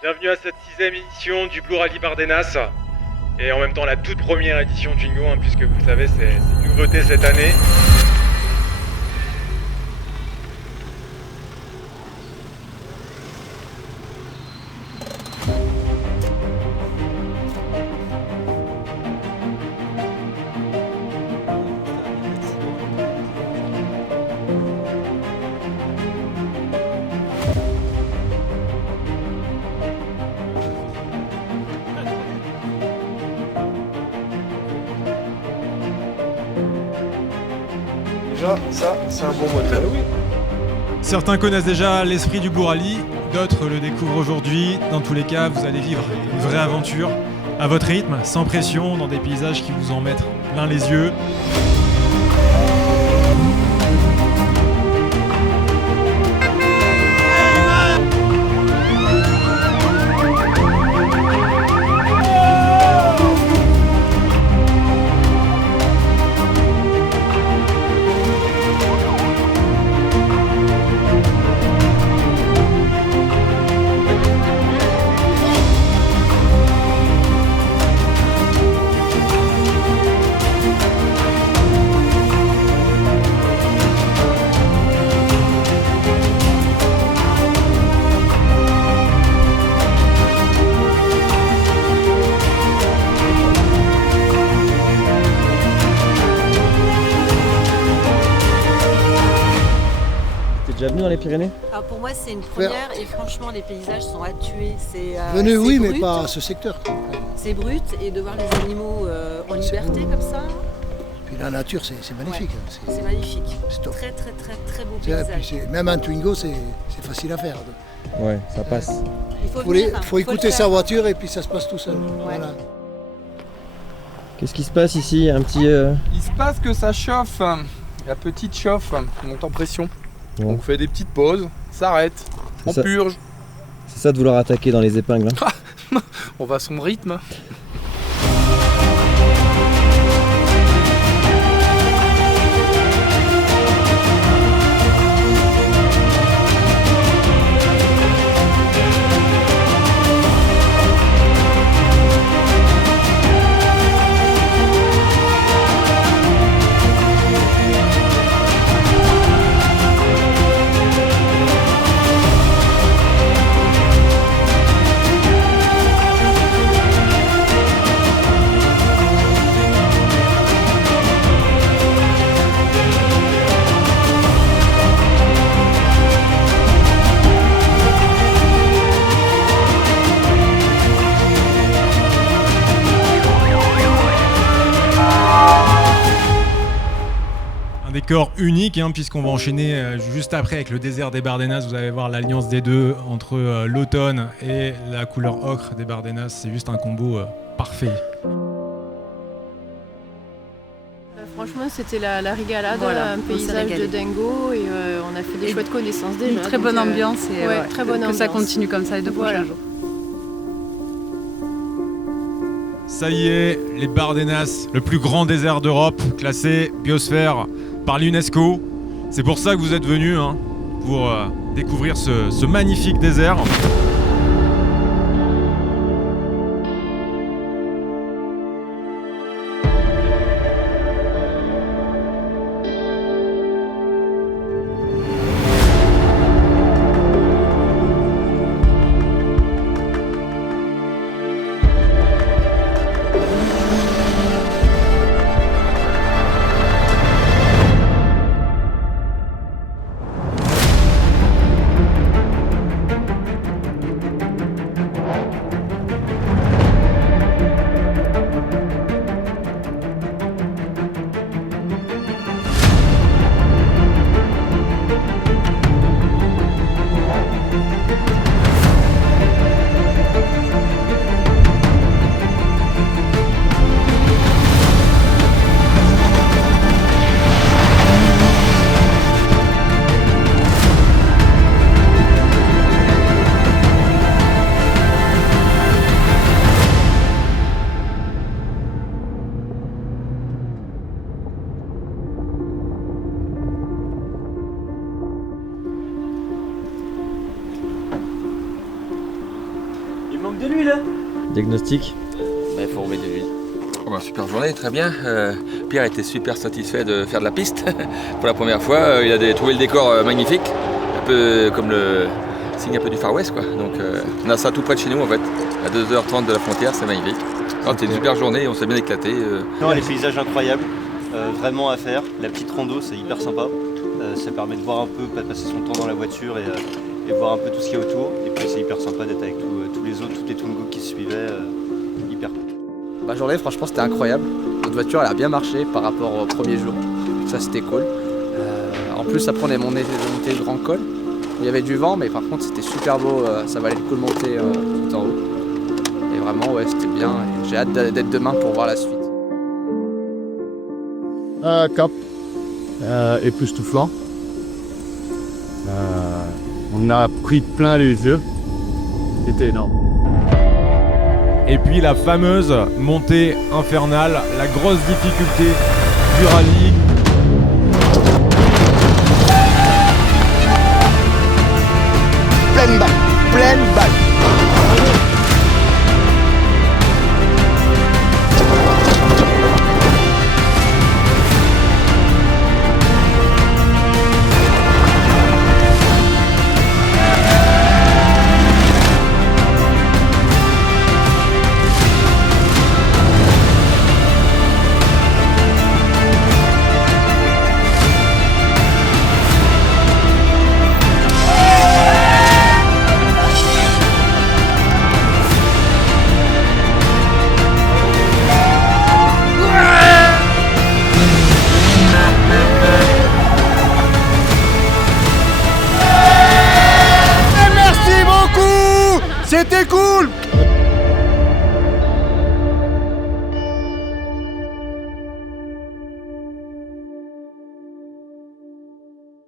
Bienvenue à cette 6ème édition du Blue Rally Bardenas et en même temps la toute première édition Twingo, puisque vous le savez c'est une nouveauté cette année. Déjà, ça, c'est un bon moteur. Oui. Certains connaissent déjà l'esprit du Blue Rally, d'autres le découvrent aujourd'hui. Dans tous les cas, vous allez vivre une vraie aventure, à votre rythme, sans pression, dans des paysages qui vous en mettent plein les yeux. Déjà venu dans les Pyrénées? Alors pour moi c'est une première et franchement les paysages sont à tuer. Venu oui brut, mais pas à ce secteur. C'est brut et de voir les animaux en liberté comme ça. Puis la nature c'est magnifique. Ouais, c'est magnifique. C'est top. Très très très très beau Puis paysage. même un Twingo c'est facile à faire. Ouais, ça passe. Il faut écouter sa voiture et puis ça se passe tout seul. Voilà. Qu'est-ce qui se passe ici? Un petit... Il se passe que ça chauffe. La petite chauffe, monte en pression. Bon. On fait des petites pauses, s'arrête, on ça. purge. C'est ça de vouloir attaquer dans les épingles. Hein. On va à son rythme. Un décor unique, puisqu'on va enchaîner juste après avec le désert des Bardenas. Vous allez voir l'alliance des deux entre l'automne et la couleur ocre des Bardenas. C'est juste un combo parfait. Franchement, c'était la régalade, Voilà, un on s'est paysage de régalé. dingo et on a fait des chouettes connaissances déjà. Une très bonne ambiance et ouais, très bonne que ça ambiance. continue comme ça les deux prochains jours. Ça y est, les Bardenas, le plus grand désert d'Europe, classé biosphère par l'UNESCO. C'est pour ça que vous êtes venus, hein, pour découvrir ce magnifique désert. Diagnostic. Il faut remettre de l'huile. Super journée, très bien. Pierre était super satisfait de faire de la piste pour la première fois. Il a trouvé le décor magnifique, un peu comme le signe un peu du Far West, quoi. Donc on a ça tout près de chez nous en fait, à 2h30 de la frontière, c'est magnifique. C'était une super journée, on s'est bien éclaté. Non, les paysages incroyables, vraiment à faire. La petite rando, c'est hyper sympa. Ça permet de voir un peu, pas de passer son temps dans la voiture et voir un peu tout ce qu'il y a autour. Et puis c'est hyper sympa d'être avec tous les autres, toutes les Twingo qui se suivaient. Hyper cool. Ma journée, franchement, c'était incroyable. Notre voiture, elle a bien marché par rapport au premier jour. Ça, c'était cool. En plus, après, on est monté le grand col. Il y avait du vent, mais par contre, c'était super beau. Ça valait le coup de monter tout en haut. Et vraiment, ouais, c'était bien. Et j'ai hâte d'être demain pour voir la suite. Cap, époustouflant. On a pris plein les yeux. C'était énorme. Et puis la fameuse montée infernale, la grosse difficulté du rallye